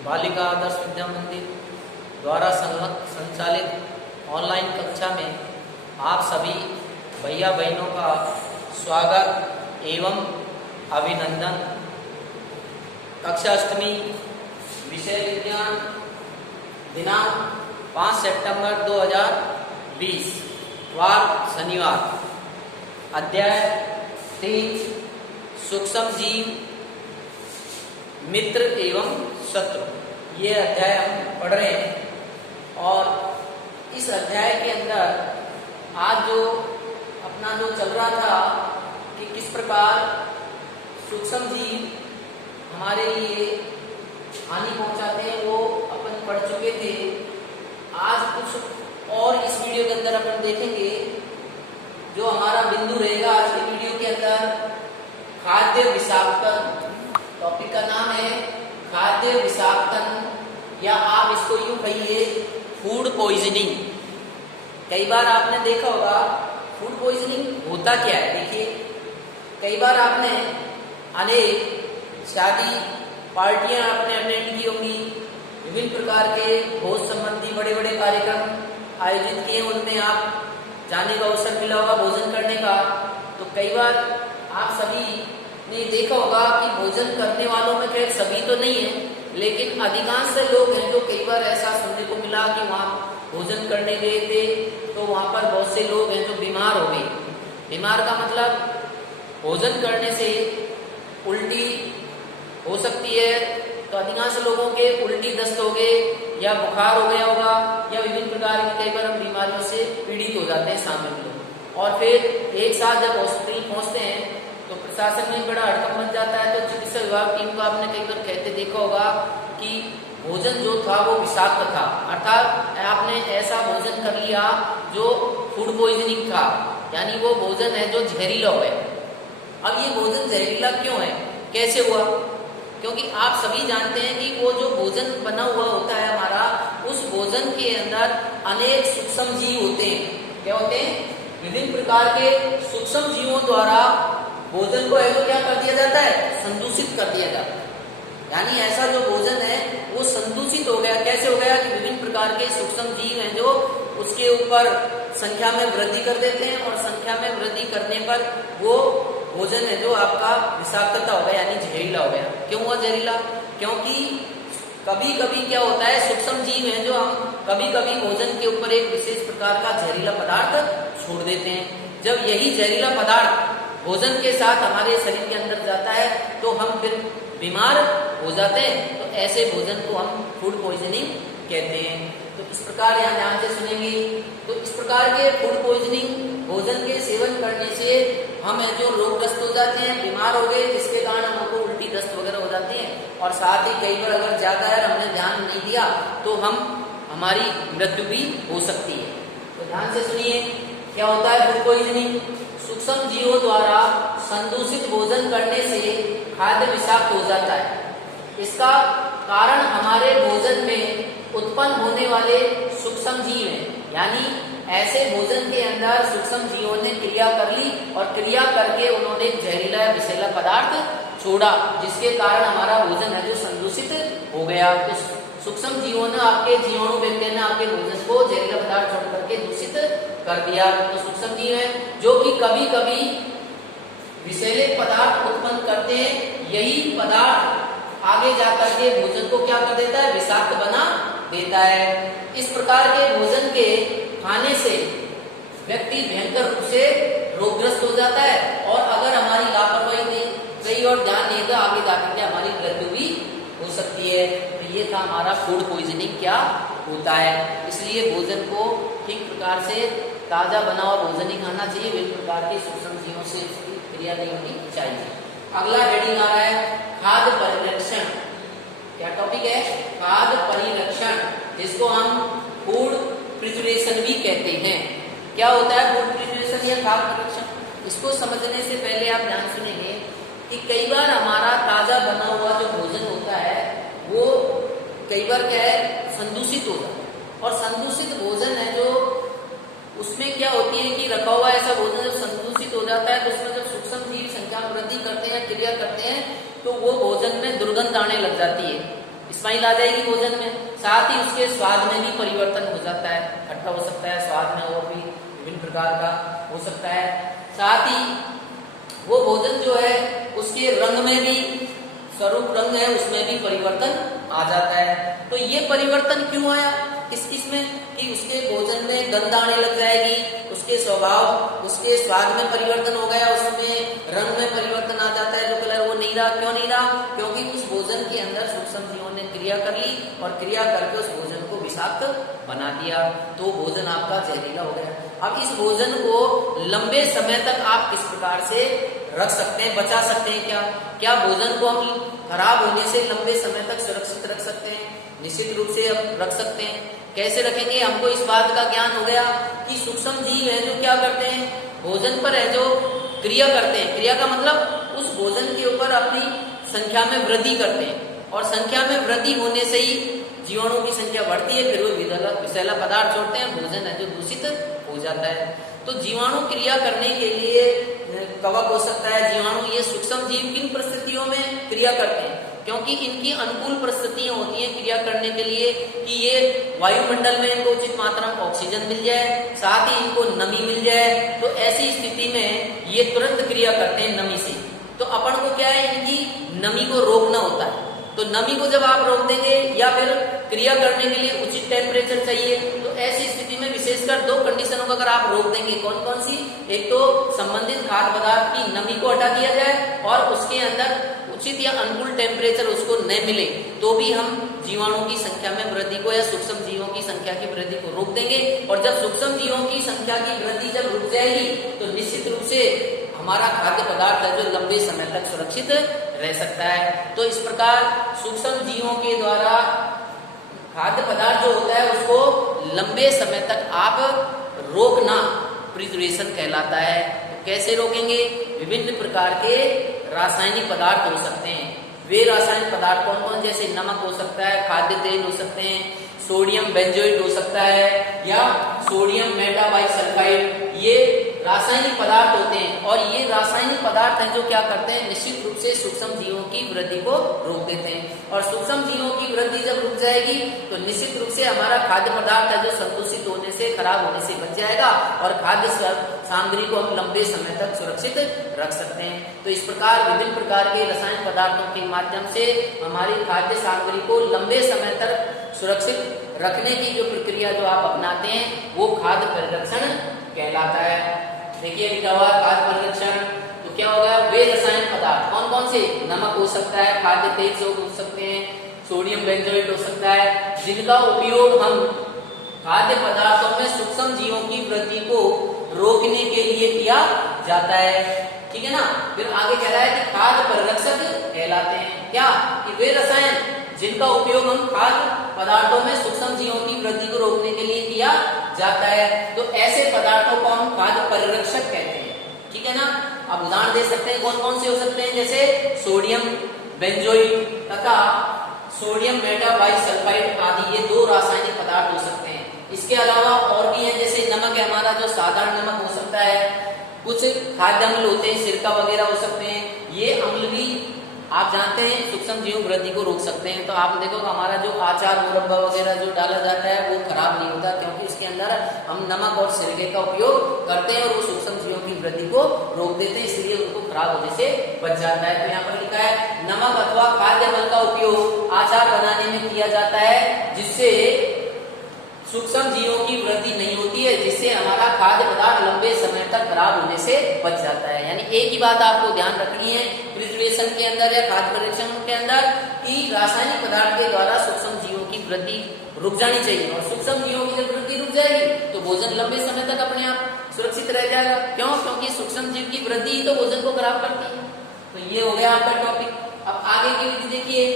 बालिका आदर्श विद्या मंदिर द्वारा संचालित ऑनलाइन कक्षा में आप सभी भैया बहनों का स्वागत एवं अभिनंदन। कक्षा अष्टमी विषय विज्ञान दिनांक 5 सितंबर 2020 वार शनिवार। अध्याय 3 सूक्ष्म जीव मित्र एवं शत्रु, ये अध्याय हम पढ़ रहे हैं। और इस अध्याय के अंदर आज जो अपना जो चल रहा था कि किस प्रकार सूक्ष्म जीव हमारे लिए हानि पहुंचाते हैं वो अपन पढ़ चुके थे। आज कुछ और इस वीडियो के अंदर अपन देखेंगे। जो हमारा बिंदु रहेगा आज की वीडियो के अंदर खाद्य विषाक्तन, टॉपिक का नाम है खाद्य विषाक्तन या आप इसको यूं कहिए फूड पॉइजनिंग। कई बार आपने देखा होगा फूड पॉइजनिंग होता क्या है। देखिए, कई बार आपने अनेक शादी पार्टियां आपने अटेंड की होंगी, विभिन्न प्रकार के भोज संबंधी बड़े बड़े कार्यक्रम आयोजित किए, उनमें आप जाने का अवसर मिला होगा भोजन करने का। तो कई बार आप सभी ने देखा होगा कि भोजन करने वालों में खैर सभी तो नहीं है, लेकिन अधिकांश लोग हैं जो कई बार ऐसा सुनने को मिला कि वहाँ भोजन करने गए थे तो वहाँ पर बहुत से लोग हैं जो बीमार हो गए। बीमार का मतलब भोजन करने से उल्टी हो सकती है। तो अधिकांश लोगों के उल्टी दस्त हो गए या बुखार हो गया होगा या विभिन्न प्रकार की कई बार हम बीमारियों से पीड़ित हो जाते हैं सामान्य लोग। और फिर एक साथ जब हॉस्पिटल पहुंचते हैं तो प्रशासन में बड़ा हड़कंप मच जाता है। तो चिकित्सा विभाग टीम को आपने कई बार कहते देखा होगा कि भोजन जो था वो विषाक्त था, अर्थात आपने ऐसा भोजन कर लिया जो फूड पॉइजनिंग था, यानी वो भोजन है जो जहरीला है। अब ये भोजन जहरीला क्यों है, कैसे हुआ? क्योंकि आप सभी जानते हैं कि वो जो भोजन बना हुआ होता है हमारा, उस भोजन के अंदर अनेक सूक्ष्म जीव होते हैं। क्या होते हैं? विभिन्न प्रकार के सूक्ष्म जीवों द्वारा भोजन को है तो क्या कर दिया जाता है? संदूषित कर दिया जाता है। यानी ऐसा जो भोजन है वो संदूषित हो गया। कैसे हो गया कि विभिन्न प्रकार के सूक्ष्म जीव हैं जो उसके ऊपर संख्या में वृद्धि कर देते हैं, और संख्या में वृद्धि करने पर वो भोजन है जो आपका विषाक्तता हो गया, यानी जहरीला हो गया। क्यों हुआ जहरीला? क्योंकि कभी कभी क्या होता है, सूक्ष्म जीव हैं जो हम कभी कभी भोजन के ऊपर एक विशेष प्रकार का जहरीला पदार्थ छोड़ देते हैं। जब यही जहरीला पदार्थ भोजन के साथ हमारे शरीर के अंदर जाता है तो हम फिर बीमार हो जाते हैं। तो ऐसे भोजन को हम फूड पॉइजनिंग कहते हैं। तो इस प्रकार यहाँ ध्यान से सुनेंगे। तो इस प्रकार के फूड पॉइजनिंग भोजन के सेवन करने से हम जो रोगग्रस्त हो जाते हैं, बीमार हो गए, जिसके कारण हमको उल्टी दस्त वगैरह हो जाती है। और साथ ही कई बार अगर ज्यादा है हमने ध्यान नहीं दिया तो हमारी मृत्यु भी हो सकती है। तो ध्यान से सुनिए, क्या होता है फूड पॉइजनिंग? सूक्ष्म जीवों द्वारा संदूषित भोजन करने से खाद्य विषाक्त हो जाता है। इसका कारण हमारे भोजन में उत्पन्न होने वाले सूक्ष्म जीव हैं। यानी ऐसे भोजन के अंदर सूक्ष्म जीवों ने क्रिया कर ली और क्रिया करके उन्होंने एक जहरीला या विषैला पदार्थ छोड़ा, जिसके कारण हमारा भोजन है जो संदूषित हो गया। तो सूक्ष्म जीवों ने आपके जीवाणु बैक्टीरिया ने आपके भोजन को जहरीला पदार्थ छोड़ करके दूषित कर दिया। तो सूक्ष्म जीव है जो कि कभी कभी विषैले पदार्थ उत्पन्न करते हैं। यही पदार्थ आगे जाकर के भोजन को क्या कर देता है? विषाक्त बना देता है। इस प्रकार के भोजन के खाने से व्यक्ति भयंकर रूप से रोगग्रस्त हो जाता है, और अगर हमारी लापरवाही नहीं और ध्यान नहीं तो आगे जाकर के हमारी मृत्यु भी हो सकती है। तो ये था हमारा फूड पॉइजनिंग क्या होता है। इसलिए भोजन को ठीक प्रकार से ताजा बना हुआ भोजन ही खाना चाहिए, विभिन्न प्रकार के सूक्ष्म जीवों से इसकी क्रिया नहीं होनी चाहिए। अगला हेडिंग आ रहा है खाद्य परिरक्षण। क्या टॉपिक है? खाद्य परिरक्षण, जिसको हम फूड प्रिजर्वेशन भी कहते हैं। क्या होता है फूड प्रिजर्वेशन या खाद्य परिरक्षण? इसको समझने से पहले आप ध्यान सुनेंगे कि कई बार हमारा ताजा बना हुआ जो भोजन होता है वो कई बार क्या है, संदूषित हो जाता है। और संदूषित भोजन है जो उसमें क्या होती है कि रखा हुआ ऐसा भोजन जब संदूषित हो जाता है तो उसमें जब सूक्ष्म जीव संख्या में वृद्धि करते हैं, क्रिया करते हैं, तो वो भोजन में दुर्गंध आने लग जाती है। स्माइल आ जाएगी भोजन में। साथ ही उसके स्वाद में भी परिवर्तन हो जाता है, खट्टा हो सकता है, स्वाद में और भी विभिन्न प्रकार का हो सकता है। साथ ही वो भोजन जो है उसके रंग में भी, स्वरूप रंग है उसमें भी परिवर्तन आ जाता है। तो ये परिवर्तन क्यों आया इसमें कि उसके भोजन में गंध आने लग जाएगी, उसके स्वभाव, उसके स्वाद में परिवर्तन हो गया, उसमें रंग में परिवर्तन आ जाता है, जो कलर वो नहीं रहा। क्यों नहीं रहा? क्योंकि उस भोजन के अंदर सूक्ष्म जीवों ने क्रिया कर ली और क्रिया करके उस भोजन को विषाक्त बना दिया, तो भोजन आपका जहरीला हो गया। अब इस भोजन को लंबे समय तक आप किस प्रकार से रख सकते हैं, बचा सकते हैं? क्या भोजन को हम खराब होने से लंबे समय तक सुरक्षित रख सकते हैं? निश्चित रूप से अब रख सकते हैं। कैसे रखेंगे? हमको इस बात का ज्ञान हो गया कि सूक्ष्म जीव है जो क्या करते हैं, भोजन पर है जो क्रिया करते हैं। क्रिया का मतलब उस भोजन के ऊपर अपनी संख्या में वृद्धि करते हैं, और संख्या में वृद्धि होने से ही जीवाणु की संख्या बढ़ती है, फिर वो विषैला पदार्थ छोड़ते हैं, भोजन है जो दूषित हो जाता है। तो जीवाणु क्रिया करने के लिए कवक हो सकता है, जीवाणु, ये सूक्ष्म जीव किन परिस्थितियों में क्रिया करते हैं? क्योंकि इनकी अनुकूल परिस्थितियां होती हैं क्रिया करने के लिए कि ये वायुमंडल में इनको उचित मात्रा में ऑक्सीजन मिल जाए, साथ ही इनको नमी मिल जाए। तो ऐसी स्थिति में ये तुरंत क्रिया करते हैं नमी से। तो अपन को क्या है, इनकी नमी को रोकना होता है। तो नमी को जब आप रोक देंगे या फिर क्रिया करने के लिए उचित टेम्परेचर चाहिए, तो ऐसी स्थिति में विशेषकर दो कंडीशनों को अगर आप रोक देंगे, कौन कौन सी? एक तो संबंधित खाद्य पदार्थ की नमी को हटा दिया जाए और उसके अंदर उचित या अनुकूल टेम्परेचर उसको न मिले, तो भी हम जीवाणु की संख्या में वृद्धि को या सूक्ष्म जीवों की संख्या की वृद्धि को रोक देंगे। और जब सूक्ष्म जीवों की संख्या की वृद्धि जब रुक जाएगी तो निश्चित रूप से हमारा खाद्य पदार्थ है जो लंबे समय तक सुरक्षित रह सकता है। तो इस प्रकार सूक्ष्म जीवों के द्वारा खाद्य पदार्थ जो होता है उसको लंबे समय तक आप रोकना प्रिजर्वेशन कहलाता है। तो कैसे रोकेंगे? विभिन्न प्रकार के रासायनिक पदार्थ हो सकते हैं। वे रासायनिक पदार्थ कौन कौन? जैसे नमक हो सकता है, खाद्य तेल हो सकते हैं, सोडियम बेंजोएट हो सकता है, या सोडियम मेटाबाइसल्फाइड। ये रासायनिक पदार्थ होते हैं और ये रासायनिक पदार्थ हैं जो क्या करते हैं, निश्चित रूप से सूक्ष्म जीवों की वृद्धि को रोक देते हैं। और सूक्ष्म जीवों की वृद्धि जब रुक जाएगी तो निश्चित रूप से हमारा खाद्य पदार्थ है जो संदूषित होने से, खराब होने से बच जाएगा और खाद्य सामग्री को हम लंबे समय तक सुरक्षित रख सकते हैं। तो इस प्रकार विभिन्न प्रकार के रासायनिक पदार्थों के माध्यम से हमारी खाद्य सामग्री को लंबे समय तक सुरक्षित रखने की जो प्रक्रिया जो आप अपनाते हैं वो खाद्य परिरक्षण कहलाता है। देखिए लिखा हुआ खाद्य परिरक्षण, तो क्या होगा? वे रासायनिक पदार्थ कौन कौन से? नमक हो सकता है, खाद्य तेल हो सकते हैं, सोडियम बेंजोएट हो सकता है, जिनका उपयोग हम खाद्य पदार्थों में सूक्ष्म जीवों की वृद्धि को रोकने के लिए किया जाता है। ठीक है ना? फिर आगे कह रहा है कि खाद्य परिरक्षक कहलाते हैं। क्या? कि वे रसायन जिनका उपयोग हम खाद्य पदार्थों में सूक्ष्म जीवों की वृद्धि को रोकने के लिए किया जाता है, तो ऐसे पदार्थों को हम खाद्य परिरक्षक कहते हैं। ठीक है ना? अब उदाहरण दे सकते हैं, कौन कौन से हो सकते हैं? जैसे सोडियम बेंजोएट तथा सोडियम मेटाबाइसल्फाइड आदि, ये दो रासायनिक पदार्थ हो सकते हैं। इसके अलावा और भी है, जैसे नमक है हमारा जो साधारण नमक हो सकता है, कुछ खाद्य अम्ल होते हैं, सिरका वगैरह हो सकते हैं। ये अम्ल भी आप जानते हैं सूक्ष्म जीव वृद्धि को रोक सकते हैं। तो आप देखोगे हमारा जो आचार मुरब्बा वगैरह जो डाला जाता है वो खराब नहीं होता, क्योंकि इसके अंदर हम नमक और सिरके का उपयोग करते हैं और वो सूक्ष्म जीवों की वृद्धि को रोक देते हैं, इसलिए उनको खराब होने से बच जाता है। तो यहाँ पर लिखा है नमक अथवा खाद्य अम्ल का उपयोग आचार बनाने में किया जाता है, जिससे सूक्ष्म जीवों की वृद्धि नहीं होती है, जिससे हमारा खाद्य पदार्थ लंबे समय तक खराब होने से बच जाता है। यानी एक ही बात आपको ध्यान रखनी है प्रिजर्वेशन के अंदर या खाद्य परिरक्षण के अंदर कि रासायनिक पदार्थ के द्वारा सूक्ष्म जीवों की वृद्धि रुक जानी चाहिए, और सूक्ष्म जीवों की जब वृद्धि रुक जाएगी तो भोजन लंबे समय तक अपने आप सुरक्षित रह जाएगा। क्यों? क्योंकि सूक्ष्म जीव की वृद्धि ही तो भोजन को खराब करती है। तो ये हो गया आपका टॉपिक। अब आगे की विधि देखिए,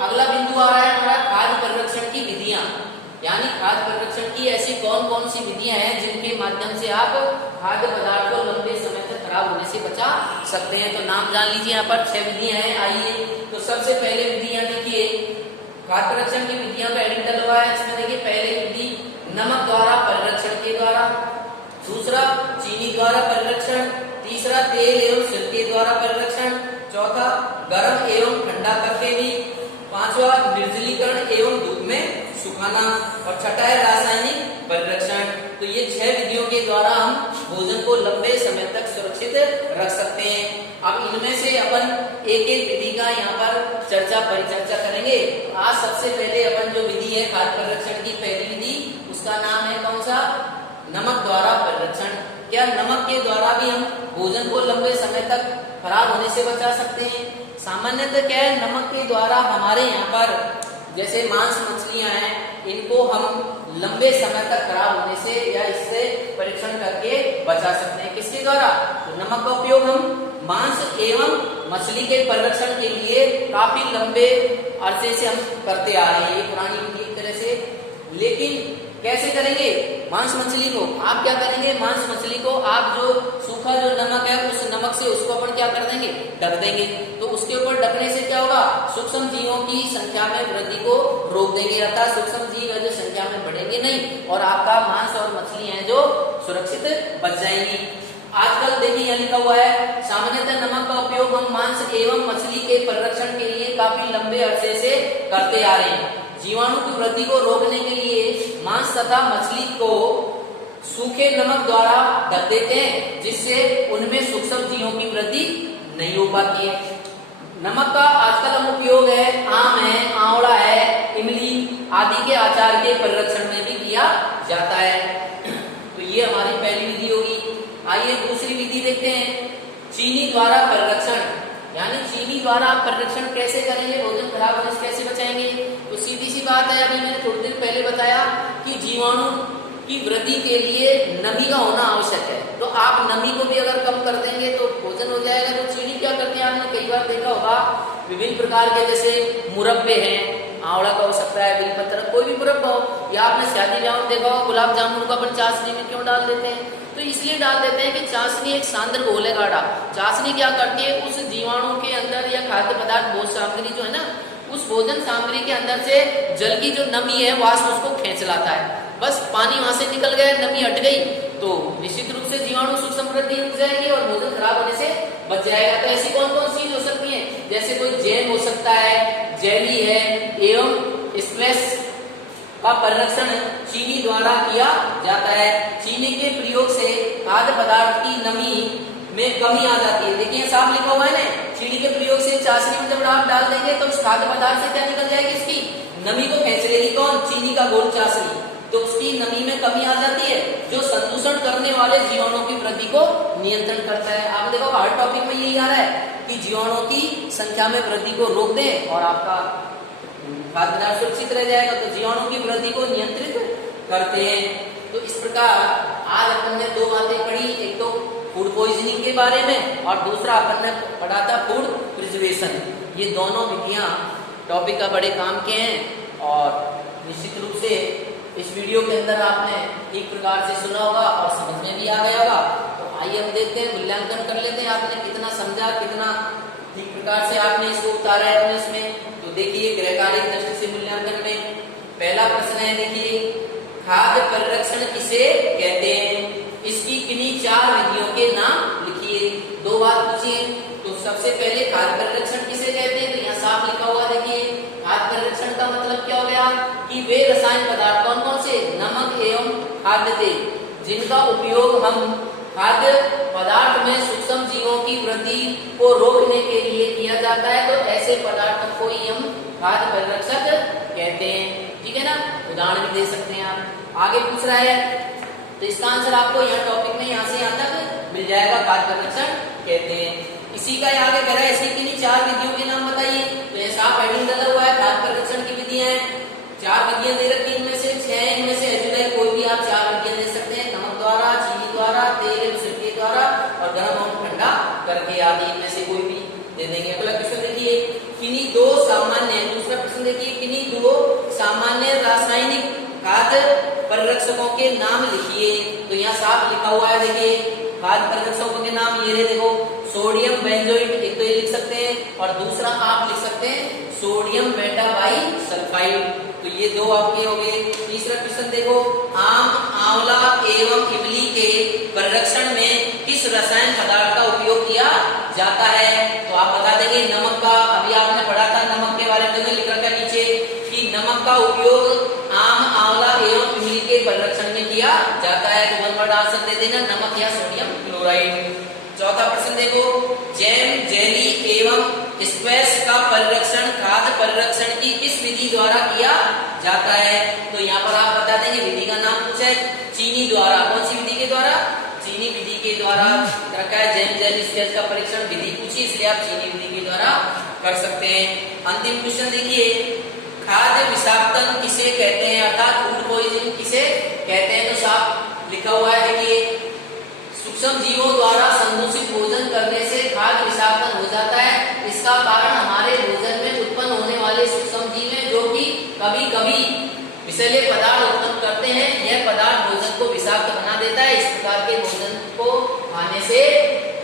अगला बिंदु आ रहा है हमारा खाद्य परिरक्षण की विधियां। यानी खाद्य परिरक्षण की ऐसी कौन कौन सी विधियां हैं जिनके माध्यम से आप खाद्य पदार्थ को लंबे समय तक खराब होने से बचा सकते हैं। तो नाम जान लीजिए, यहाँ पर 6 विधियां हैं। आइए, तो सबसे पहले विधियां देखिए, खाद्य परिरक्षण की विधियां का एडिट डलवा है। इसमें देखिए पहले विधि नमक द्वारा परिरक्षण के द्वारा, दूसरा चीनी द्वारा परिरक्षण, तीसरा तेल एवं सिरके द्वारा परिरक्षण, चौथा गर्म एवं ठंडा करके भी, पांचवा निर्जलीकरण एवं धूप में सुखाना, और छठा है रासायनिक परिरक्षण। तो ये 6 विधियों के द्वारा हम भोजन को लंबे समय तक सुरक्षित रख सकते हैं। अब इनमें से अपन एक एक विधि का यहाँ पर परिचर्चा करेंगे। आज सबसे पहले अपन जो विधि है खाद्य परिरक्षण की पहली विधि, उसका नाम है कौन सा? नमक द्वारा परिरक्षण। क्या नमक के द्वारा भी हम भोजन को लंबे समय तक खराब होने से बचा सकते हैं? सामान्यतः क्या है, नमक के द्वारा हमारे यहाँ पर जैसे मांस मछलियां हैं, इनको हम लंबे समय तक खराब होने से या इससे परीक्षण करके बचा सकते हैं। किसके द्वारा? तो नमक का उपयोग हम मांस एवं मछली के परिरक्षण के लिए काफी लंबे अरसे से हम करते आ रहे हैं, ये पुरानी विधि एक तरह से। लेकिन कैसे करेंगे? मांस मछली को आप क्या करेंगे? मांस मछली को आप जो सूखा जो नमक है, उस नमक से उसको अपन क्या कर देंगे? ढक देंगे। तो उसके ऊपर ढकने से क्या होगा? सूक्ष्म जीवों की संख्या में वृद्धि को रोक देंगे, अर्थात सूक्ष्म जीव जो संख्या में बढ़ेंगे नहीं, और आपका मांस और मछली है जो सुरक्षित बच जाएंगी। आजकल देखिए यहाँ लिखा हुआ है, सामान्यतः नमक का उपयोग हम मांस एवं मछली के परिरक्षण के लिए काफी लंबे अरसे से करते आ रहे हैं। जीवाणु की वृद्धि को रोकने के लिए मांस तथा मछली को सूखे नमक द्वारा ढक देते हैं, जिससे उनमें सूक्ष्म जीवों की वृद्धि नहीं हो पाती है। नमक का आजकल हम उपयोग है आम है, आंवला है, इमली आदि के अचार के परिरक्षण में भी किया जाता है। तो ये हमारी पहली विधि होगी। आइए दूसरी विधि देखते हैं, चीनी द्वारा परिरक्षण। यानी चीनी द्वारा आप परिरक्षण कैसे करेंगे, भोजन खराब होने से कैसे बचाएंगे? तो सीधी सी बात है, अभी मैंने थोड़ी देर पहले बताया कि जीवाणु की वृद्धि के लिए नमी का होना आवश्यक है। तो आप नमी को भी अगर कम कर देंगे तो भोजन हो जाएगा। तो चीनी क्या करते हैं, आपने कई बार देखा होगा, विभिन्न प्रकार के जैसे मुरब्बे हैं, आंवला का हो सकता है, बेलपत्र, कोई भी मुरब्बा हो, या आपने शादी ब्याह में देखा हो गुलाब जामुन को अपन चाशनी में क्यों डाल देते हैं? तो इसलिए डाल देते हैं कि चाशनी एक सांद्र घोल है गाढ़ा। चाशनी क्या करती है, उस जीवाणु के अंदर या खाद्य पदार्थ भोजन सामग्री जो है ना, उस भोजन सामग्री के अंदर से जल की जो नमी है वाष्प उसको खींच लाता है। बस पानी वहां से निकल गया, नमी हट गई, तो निश्चित रूप से जीवाणु सूक्ष्म वृद्धि रुक जाएगी और भोजन खराब होने से बच जाएगा। तो ऐसी कौन कौन सी चीज हो सकती है? जैसे कोई जैम हो सकता है, जेली है, एवं स्प्लेश का परिरक्षण चीनी द्वारा किया जाता है। चीनी के प्रयोग से खाद्य पदार्थ की नमी में कमी आ जाती है। देखिए साफ लिखा हुआ है ना, चीनी के प्रयोग से चाशनी में जब आप डाल देंगे तो उस खाद्य पदार्थ से क्या निकल जाएगी? इसकी नमी को खींच लेगी। कौन? चीनी का घोल चाशनी। तो उसकी नमी में कमी आ जाती है, जो संदूषण करने वाले जीवाणुओं की वृद्धि को नियंत्रण करता है। आप देखो हर टॉपिक में यही आ रहा है कि जीवाणुओं की संख्या में वृद्धि को रोक दे और आपका खाद्य पदार्थ सुरक्षित रह जाएगा। तो जीवाणु की वृद्धि को नियंत्रित करते हैं। तो इस प्रकार आज अपन ने 2 बातें पढ़ी, एक तो फूड पॉइजनिंग के बारे में और दूसरा अपन ने पढ़ा था फूड प्रिजर्वेशन। ये दोनों विधियां टॉपिक का बड़े काम के हैं और निश्चित रूप से इस वीडियो के अंदर आपने ठीक प्रकार से सुना होगा और समझ में भी आ गया होगा। तो आइए हम देखते हैं, मूल्यांकन कर लेते हैं आपने कितना समझा, कितना ठीक प्रकार से आपने इसको उतारा है अपने इसमें। तो देखिए गृहकार्य दृष्टि से मूल्यांकन में पहला प्रश्न है, देखिए खाद्य परिरक्षण किसे कहते हैं? इसकी किन्हीं 4 विधियों के नाम लिखिए। 2 बात पूछिए। तो सबसे पहले खाद्य परिरक्षण किसे कहते हैं? तो यहाँ साफ लिखा हुआ देखिए, खाद्य परिरक्षण का मतलब क्या हो गया कि वे रसायन पदार्थ कौन कौन से? नमक एवं खाद्य तेल, जिनका उपयोग हम खाद्य पदार्थ में सूक्ष्म जीवों की वृद्धि को रोकने के लिए किया जाता है। तो ऐसे पदार्थों को ही हम खाद्य परिरक्षक कहते हैं। ठीक है ना? उदाहरण भी दे सकते हैं आप। आगे पूछ रहा है तो इसका आंसर आपको यहाँ टॉपिक में यहाँ से यहाँ तक मिल जाएगा, खाद्य परिरक्षण कहते हैं। इसी का आगे कह रहा है, इसकी किन्हीं 4 विधियों के नाम बताइए। तो ये साफ हेडिंग डाला हुआ है, खाद्य परिरक्षण की विधियां हैं। 4 विधियां दे रखी, इनमें से 6 इनमें से कोई भी आप 4 विधियां दे सकते हैं, नमक द्वारा, चीनी द्वारा, तेल सिरके द्वारा और गर्म और ठंडा करके आदि, इनमें से कोई भी दे देंगे। अगला क्वेश्चन देखिए, किन्हीं 2 सामान्य, दूसरा प्रश्न देखिए, किन्हीं 2 सामान्य रासायनिक खाद्य परिरक्षकों के नाम लिखिए। तो यहाँ साफ लिखा हुआ है, देखिए खाद्य परिरक्षकों के नाम ये रहे, देखो सोडियम बेंजोइट, एक तो ये लिख सकते हैं और दूसरा आप लिख सकते हैं सोडियम बेटा बाई सल्फाइड। तो ये दो आपके हो गए। तीसरा क्वेश्चन देखो, आम, आंवला एवं इमली के परिरक्षण में किस रसायन पदार्थ का उपयोग किया जाता है? तो आप बता देंगे नमक का। अभी आपने पढ़ा था नमक के बारे में, लिख रखा है नीचे कि नमक का उपयोग आम, आंवला एवं इमली के परिरक्षण में किया जाता है। तो वन वर्ड आंसर दे देना, नमक या सोडियम क्लोराइड। चौथा प्रश्न देखो, जैम, जेली एवं स्क्वैश का परिरक्षण खाद्य परिरक्षण की किस विधि द्वारा किया जाता है? तो यहाँ पर आप बता देंगे विधि का नाम पूछा है, चीनी द्वारा। कौन सी विधि के द्वारा? चीनी विधि के द्वारा रखा है। जैम, जेली, स्क्वैश का परीक्षण विधि पूछी, इसलिए आप चीनी विधि के द्वारा कर सकते हैं। अंतिम क्वेश्चन देखिए, खाद्य विषाक्तन किसे कहते हैं, अर्थात फूड पॉइजनिंग किसे कहते हैं? तो साफ लिखा हुआ है कि सूक्ष्म जीवों द्वारा संदूषित भोजन करने से खाद्य विषाक्तन हो जाता है। इसका कारण हमारे भोजन में उत्पन्न होने वाले सूक्ष्म जीव हैं, जो कि कभी कभी विषैले पदार्थ उत्पन्न करते हैं। यह पदार्थ भोजन को विषाक्त बना देता है। इस प्रकार के भोजन को खाने से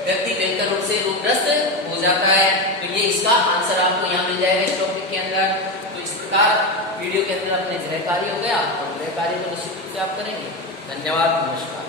व्यक्ति भयंकर रूप से रोगग्रस्त हो जाता है। तो ये इसका आंसर आपको यहाँ मिल जाएगा इस टॉपिक के अंदर। तो इस प्रकार वीडियो के अंदर अपने गृह कार्य हो गया, और गृह कार्य को निश्चित रूप से आप करेंगे। धन्यवाद, नमस्कार।